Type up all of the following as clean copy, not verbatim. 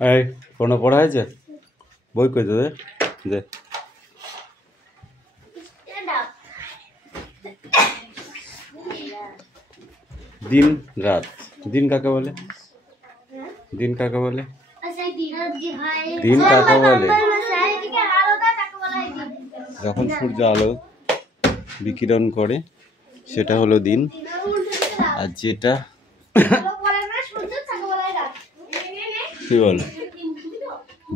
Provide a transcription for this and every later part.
এই কোনো পড়া হয়েছে? বই কই তোদের? দে। দিন রাত, দিন কাকে বলে? দিন কাকে বলে? দিন কাকে বলে? যখন সূর্য আলো বিকিরণ করে সেটা হলো দিন। আর যেটা কি বল,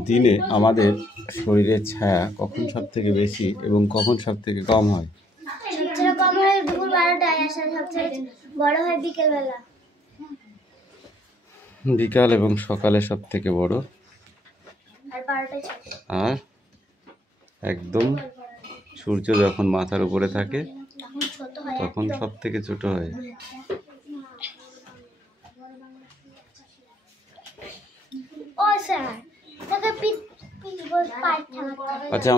দিনে আমাদের শরীরের ছায়া কখন সব থেকে বেশি এবং কখন সব থেকে কম হয়? বিকাল এবং সকালে সব থেকে বড়, আর একদম সূর্য যখন মাথার উপরে থাকে তখন সব থেকে ছোট হয়। আচ্ছা,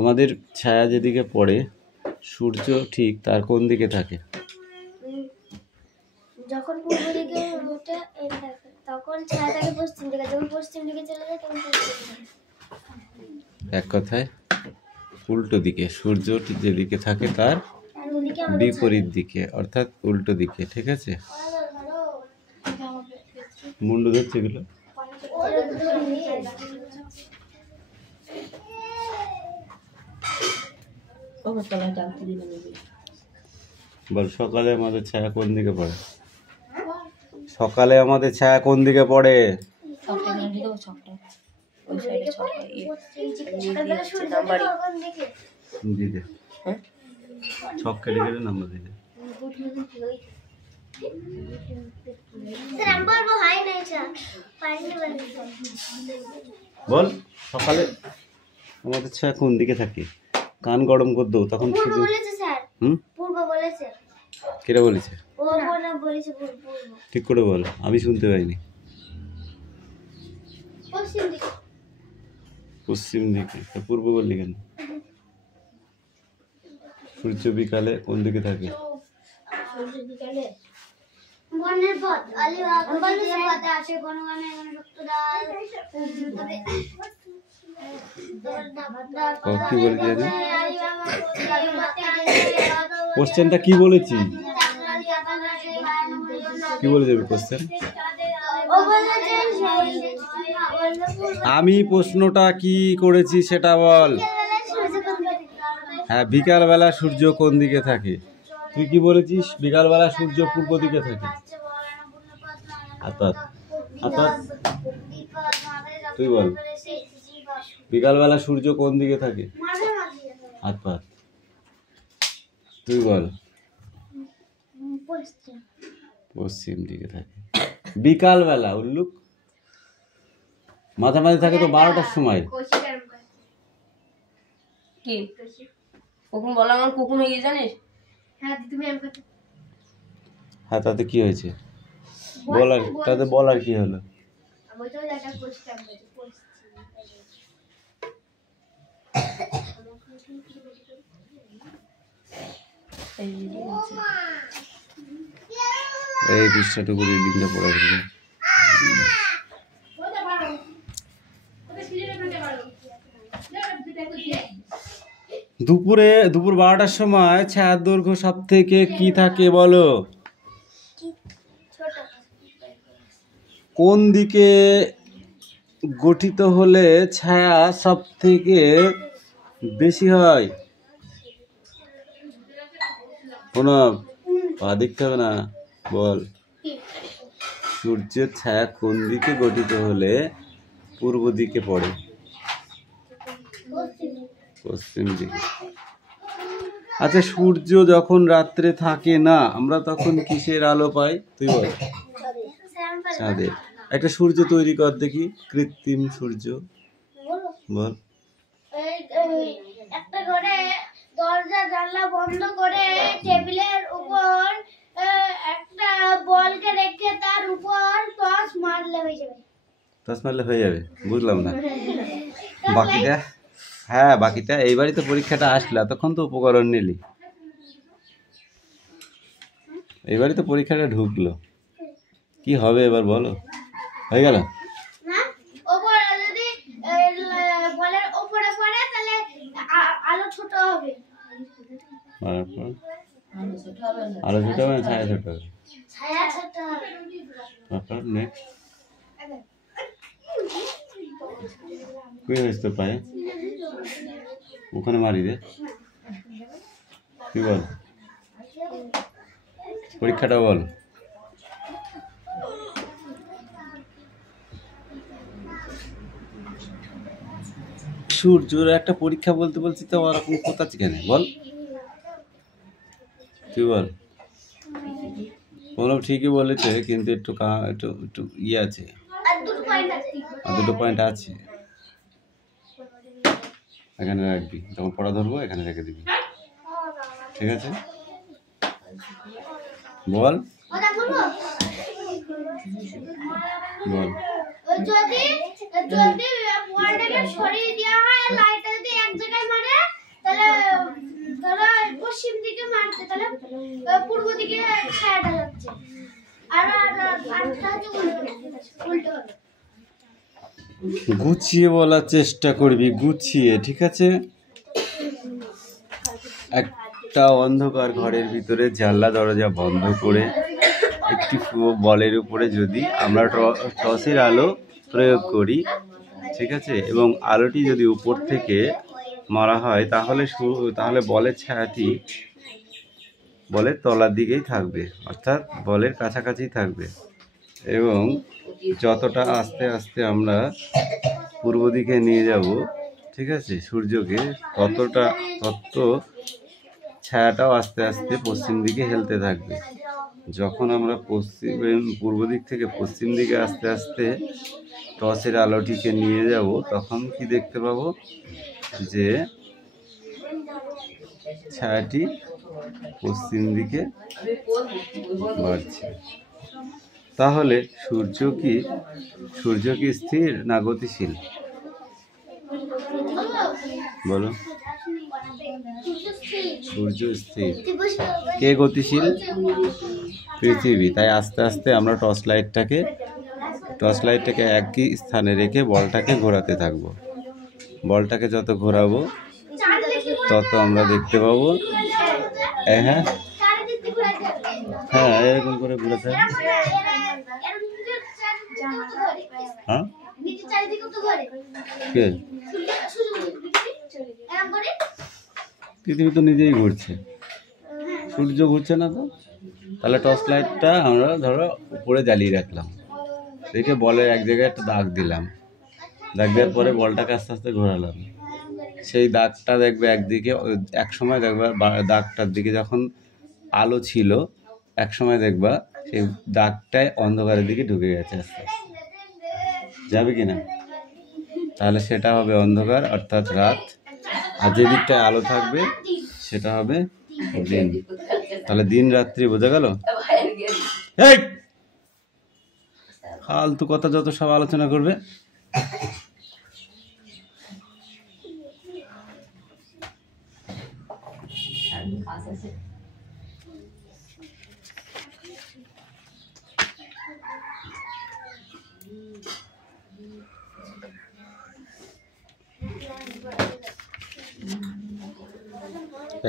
আমাদের ছায়া যেদিকে পড়ে সূর্য ঠিক তার কোন দিকে থাকে? যখন পূর্ব দিকে ওঠে তখন ছায়া থাকে পশ্চিম দিকে, যখন পশ্চিম দিকে চলে যায় তখন পূর্ব দিকে। এক কথায় উল্টো দিকে। সূর্য যেদিকে থাকে তার বিপরীত দিকে, অর্থাৎ উল্টো দিকে। ঠিক আছে? মুন্ডু ধরছে এগুলো। বল, সকালে আমাদের ছায়া কোন দিকে পড়ে? সকালে আমাদের ছায়া কোন দিকে পড়ে? দিদে ছক কেটে কেটে নাম্বার দিদে। বল, সকালে আমাদের ছায়া কোন দিকে থাকে? কান গরম করে দেবো তখন শুধু। কেটা বলেছে? ঠিক করে বল, আমি শুনতে পাইনি। পশ্চিম দিকে। পূর্ব বললি কেন? সূর্য বিকালে কোন দিকে থাকে? কি বলেছি? কোশ্চেনটা কি বলেছি? কি বলে যাবে কোশ্চেন? আমি প্রশ্নটা কি করেছি সেটা বল। হ্যাঁ, বিকালবেলা সূর্য কোন দিকে থাকে? তুই কি বলেছিস? বিকালবেলা সূর্য পূর্ব দিকে থাকে। তুই বল, বিকালবেলা সূর্য কোন দিকে থাকে? হাত পাত। তুই বল। পশ্চিম দিকে থাকে বিকালবেলা। উল্লুক, মাঝামাঝি থাকে তো 12টার সময়। কি কখন বলা আমার কখন হয়ে গিয়ে জানিস? হ্যাঁ, তাতে কি হয়েছে? বলার তাতে বলার কি হলো? এই পৃষ্ঠাটুকু রিডিংটা পড়ে ফেলবে। দুপুর 12টার সময় ছায়ার দৈর্ঘ্য সব থেকে কি থাকে বলো? কোন দিকে গঠিত হলে ছায়া সব থেকে বেশি হয়? কোনো পা দেখতে হবে না, বল। সূর্যের ছায়া কোন দিকে গঠিত হলে পূর্ব দিকে পড়ে? পশ্চিম দিকে। আচ্ছা, সূর্য যখন রাত্রে থাকে না আমরা তখন কিসের আলো পাই? তুই বল। চাঁদের। একটা সূর্য তৈরি কর দেখি, কৃত্রিম সূর্য। বল। একটা ঘরে দরজা জানলা বন্ধ করে টেবিলের উপর একটা বলকে রেখে তার উপর টর্চ মারলে হয়ে যাবে। টর্চ মারলে হয়ে যাবে? বুঝলাম না বাকিটা। হ্যাঁ বাকিটা এইবারই তো পরীক্ষাটা আসলো, তখন তো উপকরণ নিলি, এইবারই তো পরীক্ষাটা ঢুকলো, কি হবে এবার বলো, হয়ে গেল? না ওপরে যদি বলের উপরে পড়ে তাহলে আলো ছোট হবে। তারপর আলো ছোট হবে না ছায়া ছোট হবে? ছায়া ছোট হবে। তারপর নেক্সট কি হয়েছে তোর পায়ে? ওখানে মারি দে, কি বল পরীক্ষাটা বল। সূর্যর একটা পরীক্ষা বলতে বলছি তো ওরকম কোথাচ্ছে কেন বল, তুই বল। বলো ঠিকই বলেছে কিন্তু একটু একটু একটু ইয়ে আছে, আর দুটো পয়েন্ট আছে। আর দুটো পয়েন্ট আছে, এখানে রাখবি, যখন পড়া ধরবো এখানে রেখে দিবি, ঠিক আছে? বল ওটা বলবো বল। যদি যদি বলটাকে সরিয়ে দেওয়া হয়, লাইটটা যদি এক জায়গায় মারে তাহলে ধরো পশ্চিম দিকে মারছে, তাহলে পূর্ব দিকে ছায়াটা যাচ্ছে, আর আরটা হচ্ছে উল্টো হবে। গুছিয়ে বলার চেষ্টা করবি, গুছিয়ে, ঠিক আছে? একটা অন্ধকার ঘরের ভিতরে জানলা দরজা বন্ধ করে একটি বলের উপরে যদি আমরা টর্চের আলো প্রয়োগ করি, ঠিক আছে, এবং আলোটি যদি উপর থেকে মারা হয় তাহলে বলের ছায়াটি বলের তলার দিকেই থাকবে, অর্থাৎ বলের কাছাকাছি থাকবে, এবং যতটা আস্তে আস্তে আমরা পূর্ব দিকে নিয়ে যাব, ঠিক আছে, সূর্যকে তত ছায়াটাও আস্তে আস্তে পশ্চিম দিকে হেলতে থাকবে। যখন আমরা পূর্ব দিক থেকে পশ্চিম দিকে আস্তে আস্তে টর্চের আলোটিকে নিয়ে যাব, তখন কি দেখতে পাবো যে ছায়াটি পশ্চিম দিকে বাড়ছে। তাহলে সূর্য কি স্থির না গতিশীল বলো? সূর্য স্থির। কে গতিশীল? পৃথিবী। তাই আস্তে আস্তে আমরা টর্চ লাইটটাকে একই স্থানে রেখে বলটাকে ঘোরাতে থাকবো। বলটাকে যত ঘোরাবো তত আমরা দেখতে পাবো, হ্যাঁ হ্যাঁ এরকম করে ঘুরাতে হবে। হ্যাঁ কে? পৃথিবী তো নিজেই ঘুরছে, সূর্য ঘুরছে না তো। তাহলে টর্চ লাইটটা আমরা ধরো উপরে জ্বালিয়ে রাখলাম, রেখে বলের এক জায়গায় একটা দাগ দিলাম, দাগ দেওয়ার পরে বলটাকে আস্তে আস্তে ঘোরালাম। সেই দাগটা দেখবে এক সময় দেখবা দাগটার দিকে যখন আলো ছিল, এক সময় দেখবা সেই দাগটায় অন্ধকারের দিকে ঢুকে গেছে, আস্তে আস্তে যাবে কিনা? তাহলে সেটা হবে অন্ধকার, অর্থাৎ রাত, আর যে দিকটায় আলো থাকবে সেটা হবে দিন। তাহলে দিন রাত্রি বোঝা গেল? এই ফালতু কথা যত সব আলোচনা করবে।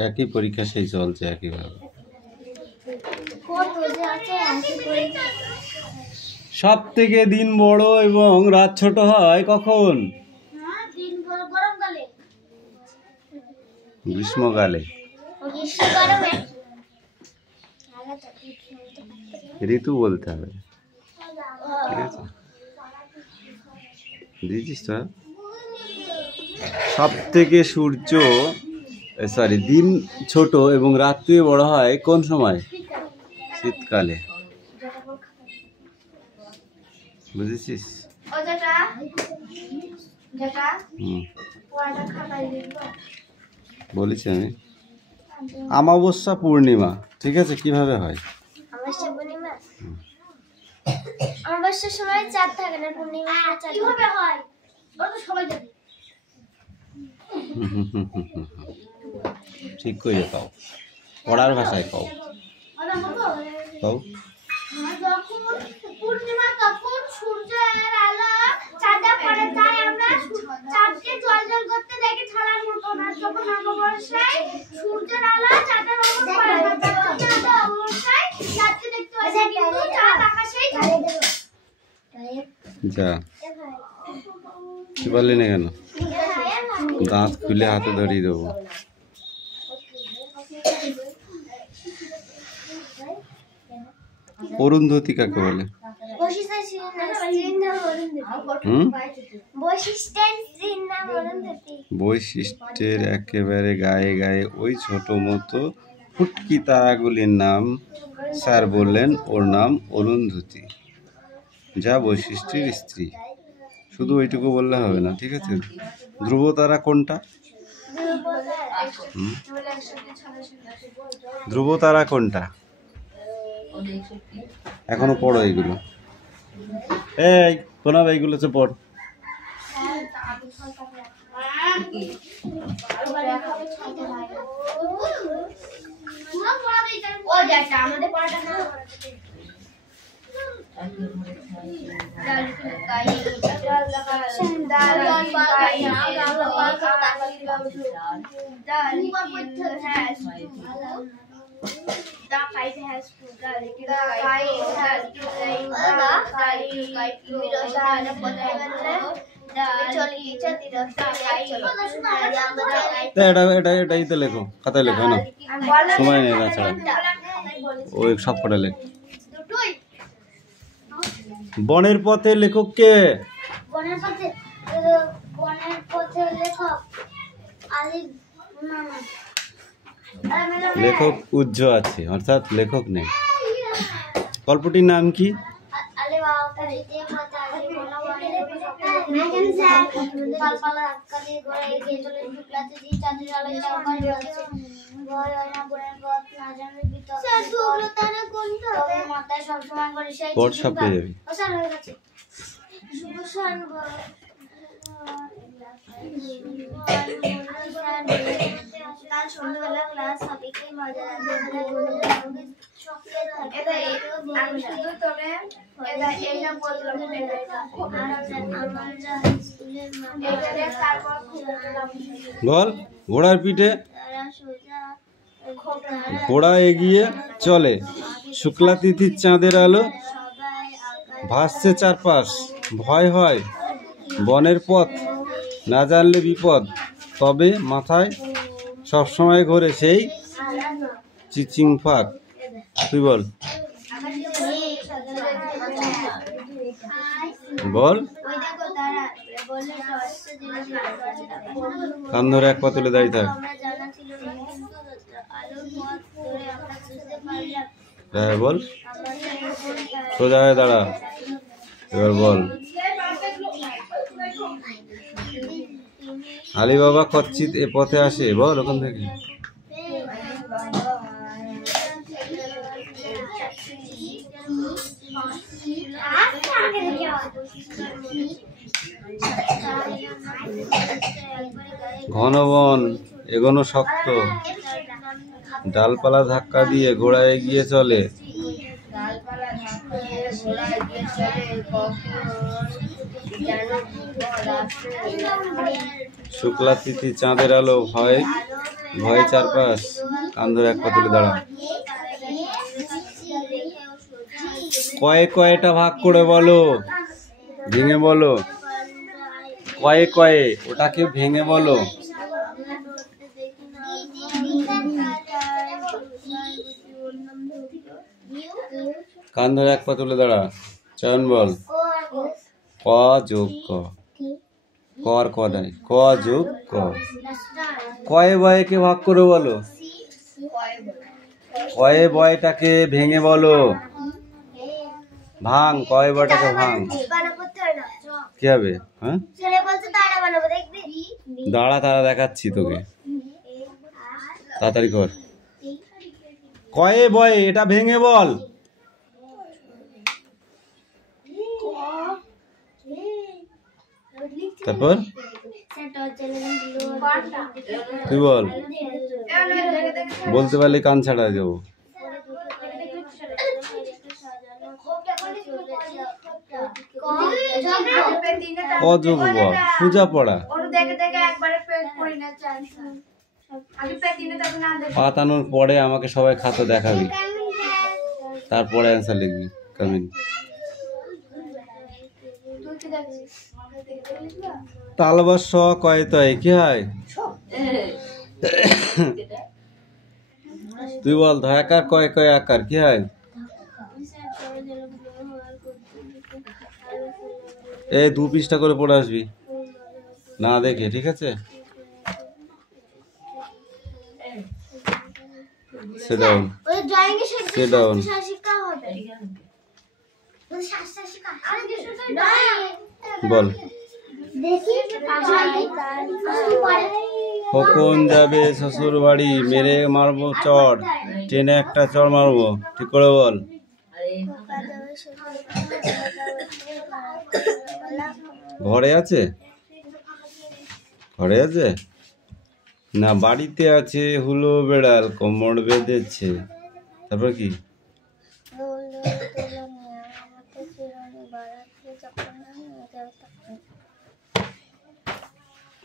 একই পরীক্ষা সেই চলছে একইভাবে। সব থেকে দিন বড় এবং রাত ছোট হয় কখন? গ্রীষ্মকালে। ঋতু বলতে হবে, ঠিক আছে? বুঝেছিস তো? সব থেকে দিন ছোট এবং রাত্রি বড় হয় কোন সময়? শীতকালে। বুঝেছিস? বলেছি আমি। অমাবস্যা পূর্ণিমা, ঠিক আছে, কিভাবে হয়? অমাবস্যার সময় চাঁদ থাকে না, পূর্ণিমা কিভাবে হয় ওটা তো সবাই জানে। ঠিক করে কও, পড়ার ভাষায় কও। কও যখন পূর্ণিমা তখন সূর্যের আলো চাঁদে পড়ে, তাই আমরা চাঁদকে জল করতে দেখি থালার মতো। না যখন অমাবস্যায় সূর্যের আলো চাঁদের উপর পড়ে, তখন অমাবস্যায় চাঁদকে দেখতে পাই, কিন্তু চাঁদ আকাশেই থাকে। যা কি বললি না কেন? দাঁত খুলে হাতে ধরিয়ে দেবো। অরুন্ধতী কাকে বলে? বৈশিষ্ট্যের একেবারে গায়ে গায়ে ওই ছোট মতো ফুটকি তারাগুলির নাম স্যার বললেন, ওর নাম অরুন্ধতী, যা বৈশিষ্ট্যের স্ত্রী। শুধু ওইটুকু বললে হবে না, ঠিক আছে? ধ্রুব তারা কোনটা? ধ্রুব তারা কোনটা? এখনো পড়ো এইগুলো। এই প্রণব, এইগুলো তো পড়। আমাদের পড়াটা না The kite has two. The kite has two. এটাই তো লেখো, খাতায় লেখো না, সময় নেই না ছাড়া। ওই সব কটা লেখ। বনের পথে লেখক কে? বনের পথে লেখক আলিফ মামা। লেখক উজ্জ আছে, অর্থাৎ লেখক নেই। গল্পটির নাম কি? পড়, সব পেয়ে যাবি। কাল সন্ধ্যাবেলা ক্লাস হবে, কি মজা বল। ঘোড়ার পিঠে ঘোড়া এগিয়ে চলে, শুক্লা তিথির চাঁদের আলো ভাসছে চারপাশ, ভয় হয় বনের পথ, না জানলে বিপদ, তবে মাথায় সবসময় ঘোরে সেই চিচিং ফাঁক। তুই বল, বল। কান ধরে এক পা তুলে দাঁড়িয়ে থাক। হ্যাঁ বল, সোজা হয়ে দাঁড়া। এবার বল। আলী বাবা কচ্ছিত এ পথে আসে, বল ওখান থেকে। ঘন বন, এগোনো শক্ত, ডালপালা ধাক্কা দিয়ে ঘোড়া এগিয়ে চলে, শুক্লা তিথি চাঁদের আলো, ভয় ভয় চারপাশ, কান ধরে এক পা তুলে দাঁড়া। কয়ে কয়েটা ভাগ করে বলো, ভেঙে বলো। কয়ে কয়ে, ওটাকে ভেঙে বলো। কান ধরে এক পা তুলে দাঁড়া। চয়ন বল। ক যোগ ক, ক আর ক নাই, ক যোগ ক। কয়ে বয়কে ভাগ করে বলো। কয়ে বয়টাকে ভেঙে বলো। ভাঙ, কয়ে বয়টাকে ভাঙ। কি হবে? হ্যাঁ, দাঁড়া, তারা দেখাচ্ছি তোকে, তাড়াতাড়ি কর। কয়ে বয়ে, এটা ভেঙে বল। তারপর তুই বল, বলতে পারলে কান ছাড়া যাবো। অযোগ্য পূজা পড়া, পাতানোর পরে আমাকে সবাই খাতা দেখাবি, তারপরে অ্যান্সার লিখবি। কামিন। তালবার স কয় তয় কি হয়? তুই বল, ধয়াকার কয় কয় আকার কি হয়? এই 2 পৃষ্ঠা করে পড়ে আসবি না দেখে, ঠিক আছে? Sit down. Sit down. বল, কখন যাবে শ্বশুর বাড়ি? মেরে মারবো চড়, ট্রেনে একটা চড় মারবো, ঠিক করে বল। ঘরে আছে? ঘরে আছে না বাড়িতে আছে? হুলো বেড়াল কোমর বেঁধেছে, তারপর কি?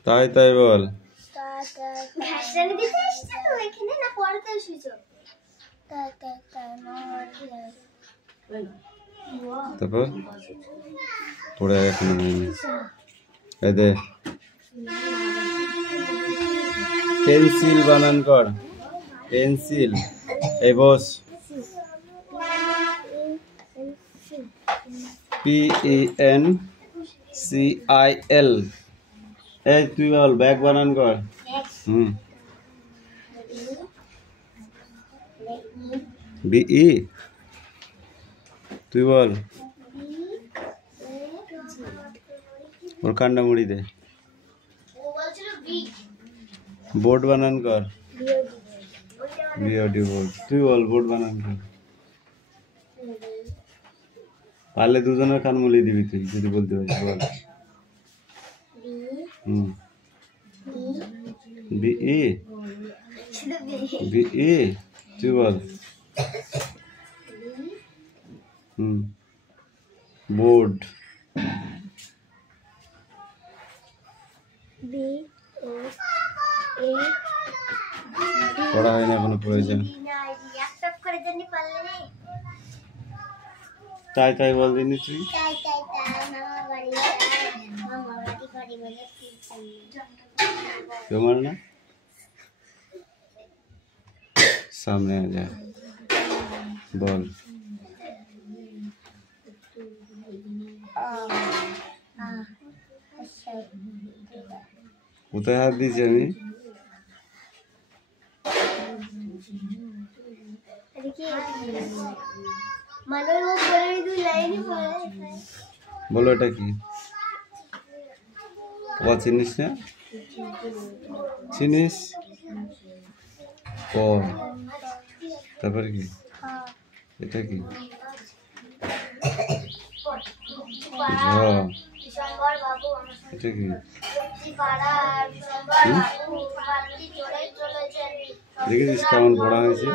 তাই তাই বল। তারপর পড়ে এখন এই দে, পেন্সিল বানান কর, পেন্সিল। এই বস, PENCIL। এই তুই বল, ব্যাগ বানান কর। BE, তুই বল। ওর কান্না মুড়ি দে। বোর্ড বানান কর, BOD বোর্ড। তুই বল, বোর্ড বানান কর। পারলে দুজনের কান মুড়ি দিবি তুই, যদি বলতে পারিস বল। BE, তুই বল। বোর্ড। পড়া হয় না এখনো, প্রয়োজন। তাই তাই বল দিনি তুই। তোমার না সামনে आ जा, বল। কোথায় হাত দিয়েছি আমি? বলো এটা কি? ও চিনিস না? চিনিস? ও, তারপরে কি? এটা কি? এটা কি? দেখেছিস কেমন পড়া হয়েছে?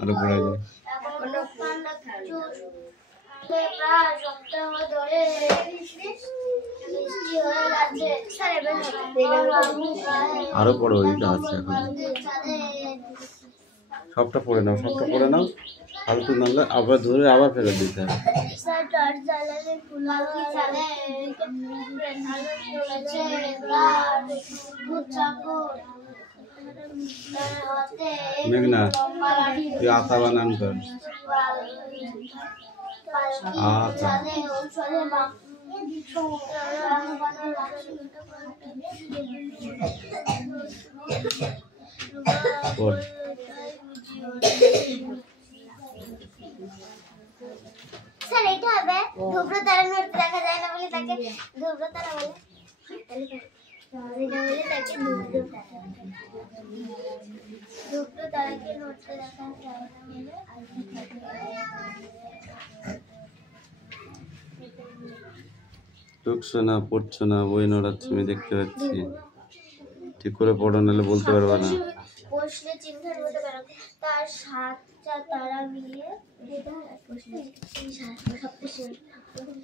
আরো পড়া যায়। আরো পড়ো, এটা আছে এখন। সবটা পড়ে নাও, সবটা পড়ে নাও, ফালতু নামলে আবার ধরে আবার ফেরত দিতে হবে। মেঘনা, তুই আতা বানান কর। আতা। পড়। স্যার এটা হবে ধ্রুবতারা নোট দেখা যায় না বলে তাকে ধ্রুবতারা বলে, এটা বলে তাকে ধ্রুবতারাকে নোটে দেখা যায় না বলে। টুকছো না, পড়ছো না, বই নড়াচ্ছ আমি দেখতে পাচ্ছি। ঠিক করে পড়ো, নাহলে বলতে পারবে না। প্রশ্নে চিহ্নের মধ্যে বেরোবে তার সাতটা তারা মিলে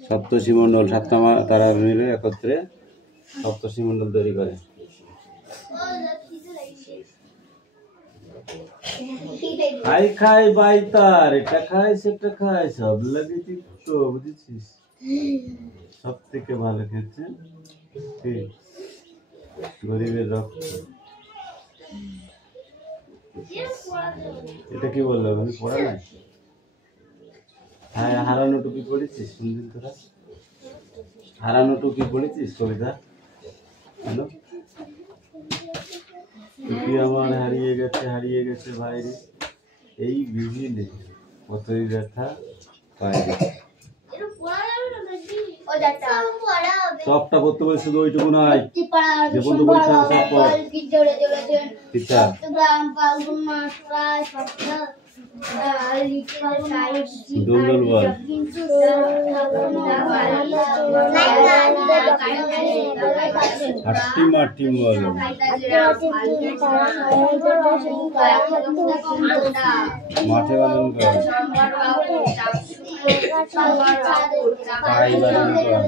সপ্তর্ষি মণ্ডল, সাতটা তারা মিলে একত্রে সপ্তর্ষি মণ্ডল তৈরি করে। খাই খাই বাইতার, এটা খাই সেটা খাই, সব লাগে তিক্ত, বুঝেছিস? সব থেকে ভালো খেয়েছে গরিবের রক্ত। এটা কি বললো, আমি পড়া নাই? হ্যাঁ, হারানো টুপি পড়েছিস কোনদিন তোরা? হারানো টুপি পড়েছিস কবিতা? হ্যালো, টুপি আমার হারিয়ে গেছে ভাইরে, এই বিহিনে কতই ব্যথা পায়রে। সবটা করতে বলে শুধু ওইটুকু নয়, যে বন্ধু পরীক্ষা সব পড়। টিচার দুলদুল বল। হাট্টি মাটিম বলো। মাঠে বানান কর, পাই বানান কর।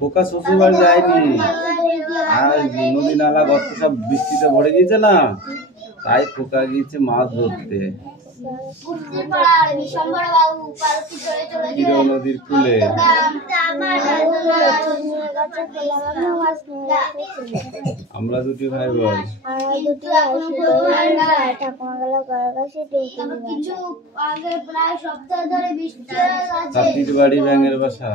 পোকা শ্বশুর বাড়ি যায়নি, আর নদী নালা গর্ত সব বৃষ্টিতে ভরে গিয়েছে না, তাই পোকা গিয়েছে মাছ ধরতে হিরো নদীর কূলে। আমরা দুটি ভাই বোন, কাকির বাড়ি ব্যাঙের বাসা,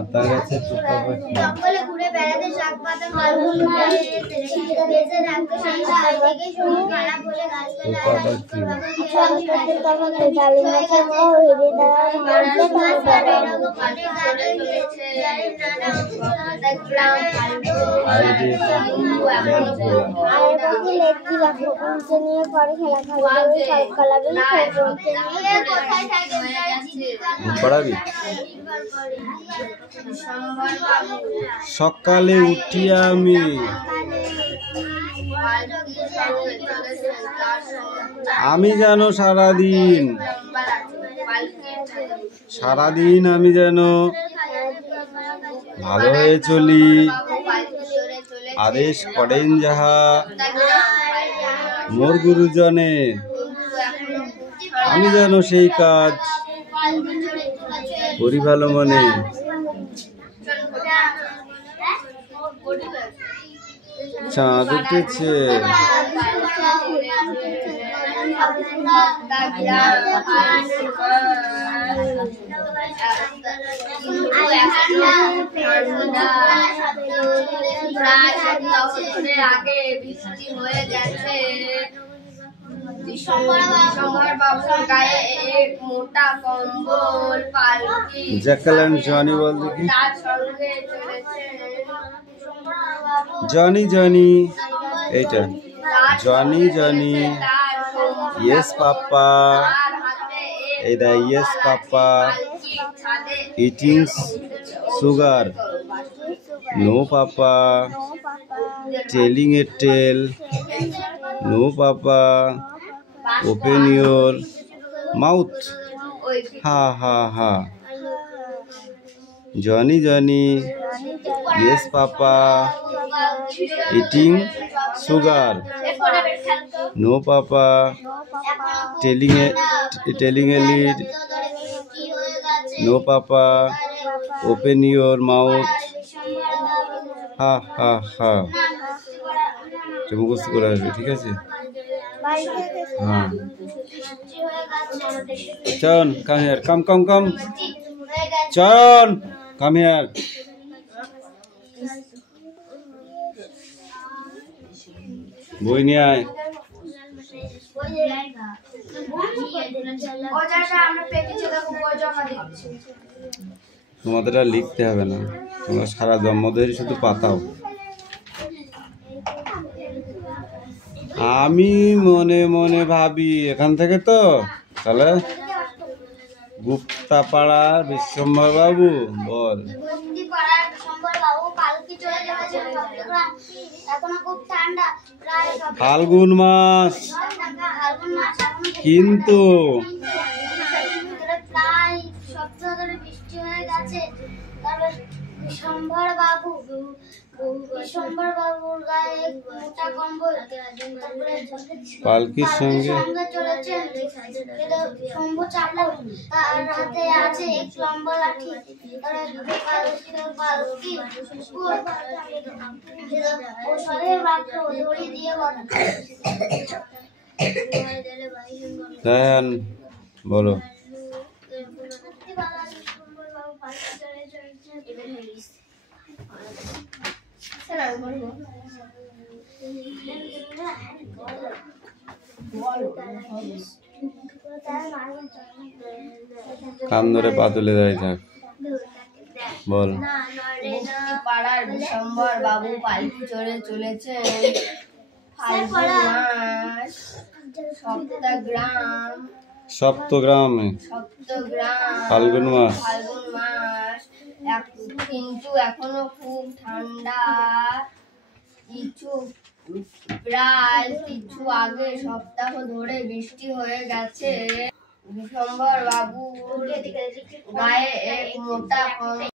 আতা গাছে চোখা পাখি, জঙ্গলে ঘুরে বেড়াতে শাক পাতা বেঁচে রাখতে সেই থেকে শরীর খারাপ হলে পড়াবি। সকালে উঠিয়া আমি যেন সারাদিন আমি যেন ভালো হয়ে চলি, আদেশ করেন যাহা মোর গুরুজনে, আমি যেন সেই কাজ করি ভালো মনে। চাঁদ উঠেছে, আগে বৃষ্টি হয়ে গেছে, ডিসেম্বর বাবুর গায়ে এক মোটা কম্বল পালকি, জ্যাকালেন জনি বল দেখি। তার সঙ্গে চলেছে জনি জনি, এইটা জনি জনি, ইয়েস পাপা, এই দা yes papa, eating sugar, no papa, telling a tale, no papa, open your mouth, ha ha ha. Johnny Johnny, yes papa, eating sugar, no papa, telling a lead, no papa, open your mouth, ha ha ha. মুখস্থ করে আসবে, ঠিক আছে? হ্যাঁ, চল come here, কাম কাম কাম, চল come here. বই নিয়ে আয়। আমরা পেটেছে দেখো বই জমা দিচ্ছি। তোমাদের আর লিখতে হবে না, তোমরা সারা জন্মদিন শুধু পাতাও। আমি মনে মনে ভাবি এখান থেকে তো তাহলে গুপ্তাপাড়া বিশ্বম্বর বাবু বল। গুপ্তিপাড়ার বিশ্বম্বর বাবু পালকি চলে যাচ্ছে চট্টগ্রাম। এখনো খুব ঠান্ডা, প্রায় ফাল্গুন মাস ফাল্গুন মাস এখনো কিন্তু প্রায় সপ্তাহ ধরে বৃষ্টি হয়ে গেছে। তারপর বিশ্বম্বর বাবুর গায়ে মোটা কম্বল, তারপরে পালকির সঙ্গে চলেছেন শম্ভু চাপড়, তার হাতে আছে এক লম্বা লাঠি। পালকি দড়ি দিয়ে দেন বলো। কান ধরে পা তুলে দাঁড়িয়ে থাক, বল। পাড়ার বিশ্বম্বর বাবু পালকি চড়ে চলেছেন ফাল্গুন মাস সপ্তগ্রামে ফাল্গুন মাস কিন্তু এখনো খুব ঠান্ডা। প্রায় কিছু আগে সপ্তাহ ধরে বৃষ্টি হয়ে গেছে। বিশ্বম্বর বাবুর গায়ে এক মোটা